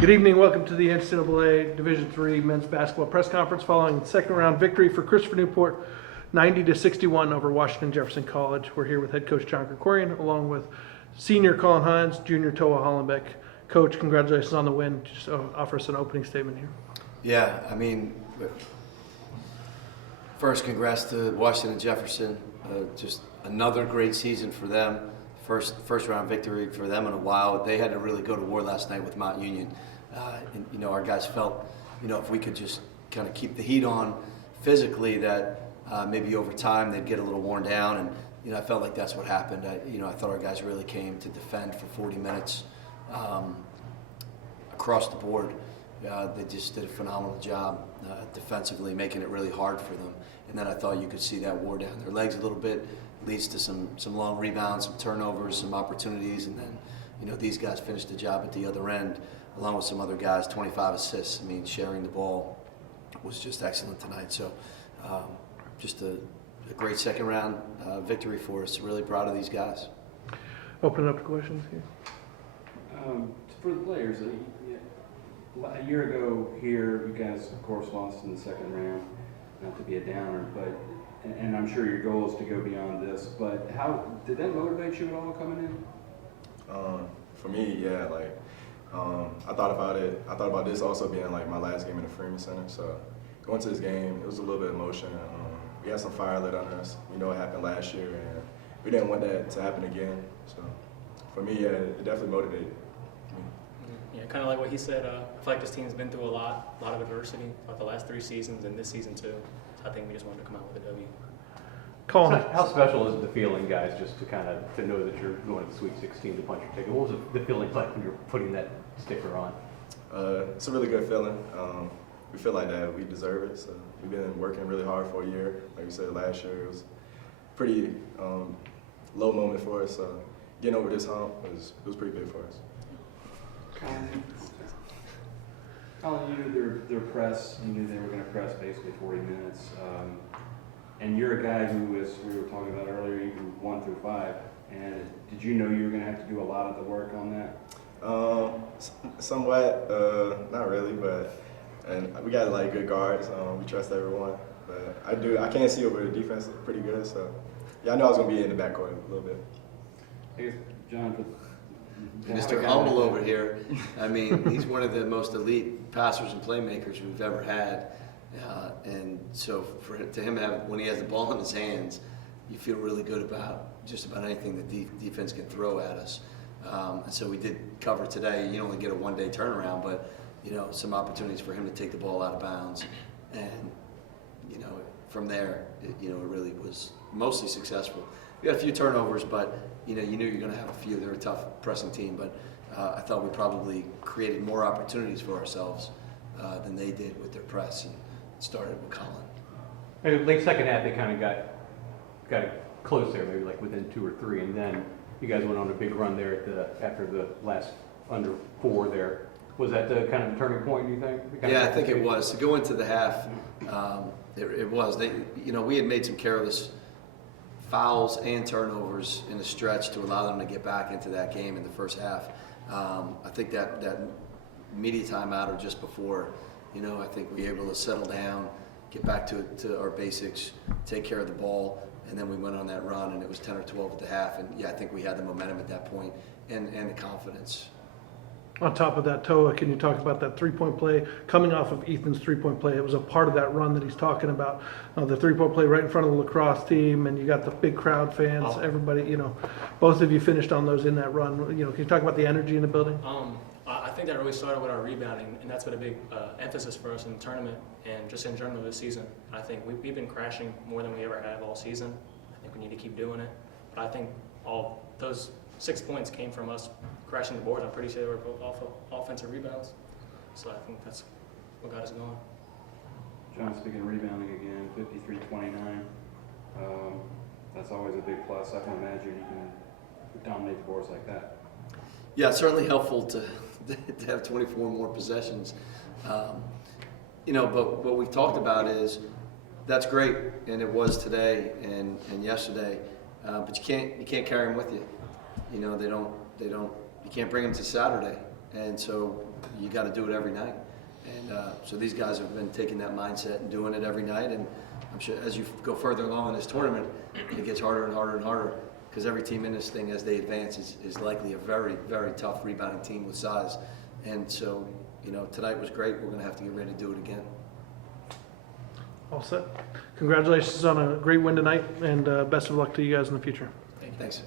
Good evening. Welcome to the NCAA Division III men's basketball press conference following the second round victory for Christopher Newport, 90-61 over Washington Jefferson College. We're here with head coach John Krikorian, along with senior Colin Hines, junior Toa Hollenbeck. Coach, congratulations on the win. Just offer us an opening statement here. Yeah, I mean, first, congrats to Washington Jefferson. Just another great season for them. First round victory for them in a while. They had to really go to war last night with Mount Union. And our guys felt, if we could just kind of keep the heat on physically, that maybe over time they'd get a little worn down. And, I felt like that's what happened. I thought our guys really came to defend for 40 minutes across the board. They just did a phenomenal job defensively, making it really hard for them. And then I thought you could see that wore down their legs a little bit, leads to some long rebounds, some turnovers, some opportunities, and then these guys finished the job at the other end, along with some other guys. 25 assists. I mean, sharing the ball was just excellent tonight. So, just a great second round victory for us. Really proud of these guys. Open it up to questions here. For the players, a year ago here, you guys, of course, lost in the second round. Not to be a downer, but and I'm sure your goal is to go beyond this. But how did that motivate you at all coming in? For me, yeah. I thought about it. I thought about this also being like my last game in the Freeman Center. So going to this game, it was a little bit of emotion. We had some fire lit under us. We know it happened last year, and we didn't want that to happen again. So for me, yeah, it definitely motivated me. Yeah, kind of like what he said. I feel like this team's been through a lot of adversity throughout the last 3 seasons and this season too. So I think we just wanted to come out with a W. Colin. How special is it the feeling, guys, just to know that you're going to the Sweet 16 to punch your ticket? What was the feeling like when you're putting that sticker on? It's a really good feeling. We feel like that we deserve it. So we've been working really hard for a year. Like you said, last year it was pretty low moment for us. So getting over this hump was pretty big for us. Colin, you knew their press. You knew they were going to press basically 40 minutes. And you're a guy who, as we were talking about earlier, you grew 1 through 5. And did you know you were going to have to do a lot of the work on that? Somewhat, not really, and we got like good guards. We trust everyone, but I can't see over the defense pretty good. So yeah, I know I was gonna be in the backcourt a little bit. I guess, John, Mr. Humble over here. I mean, he's one of the most elite passers and playmakers we've ever had. And so to him, when he has the ball in his hands, you feel really good about just about anything the defense can throw at us. And so we did cover today. You only get a one-day turnaround, but some opportunities for him to take the ball out of bounds. And from there, it really was mostly successful. We had a few turnovers, but you knew you're going to have a few. They're a tough pressing team, but I thought we probably created more opportunities for ourselves than they did with their press. And it started with Colin. Maybe late second half, they kind of got it close there, maybe like within 2 or 3, and then you guys went on a big run there after the last under 4 there. Was that the kind of turning point, do you think? Yeah, I think it was. To go into the half, it was. We had made some careless fouls and turnovers in the stretch to allow them to get back into that game in the first half. I think that media timeout or just before, I think we were able to settle down, get back to our basics, take care of the ball, and then we went on that run, and it was 10 or 12 at the half. And yeah, I think we had the momentum at that point and the confidence. On top of that, Toa, can you talk about that three-point play coming off of Ethan's three-point play? It was a part of that run that he's talking about. The three-point play right in front of the lacrosse team, and you got the big crowd fans, everybody, both of you finished on those in that run. Can you talk about the energy in the building? I think that really started with our rebounding, and that's been a big emphasis for us in the tournament and just in general this season. I think we've been crashing more than we ever have all season. I think we need to keep doing it. But I think all those 6 points came from us crashing the boards. I'm pretty sure they were both off of offensive rebounds. So I think that's what got us going. John, speaking of rebounding again, 53-29. That's always a big plus. I can imagine you can dominate the boards like that. Yeah, it's certainly helpful to have 24 more possessions. But what we've talked about is that's great, and it was today and yesterday. But you can't carry them with you. They don't. You can't bring them to Saturday. And so you got to do it every night. And so these guys have been taking that mindset and doing it every night. And I'm sure as you go further along in this tournament, it gets harder and harder and harder, because every team in this thing, as they advance, is likely a very, very tough rebounding team with size. And so, you know, tonight was great. We're going to have to get ready to do it again. All set. Congratulations on a great win tonight, and best of luck to you guys in the future. Thanks.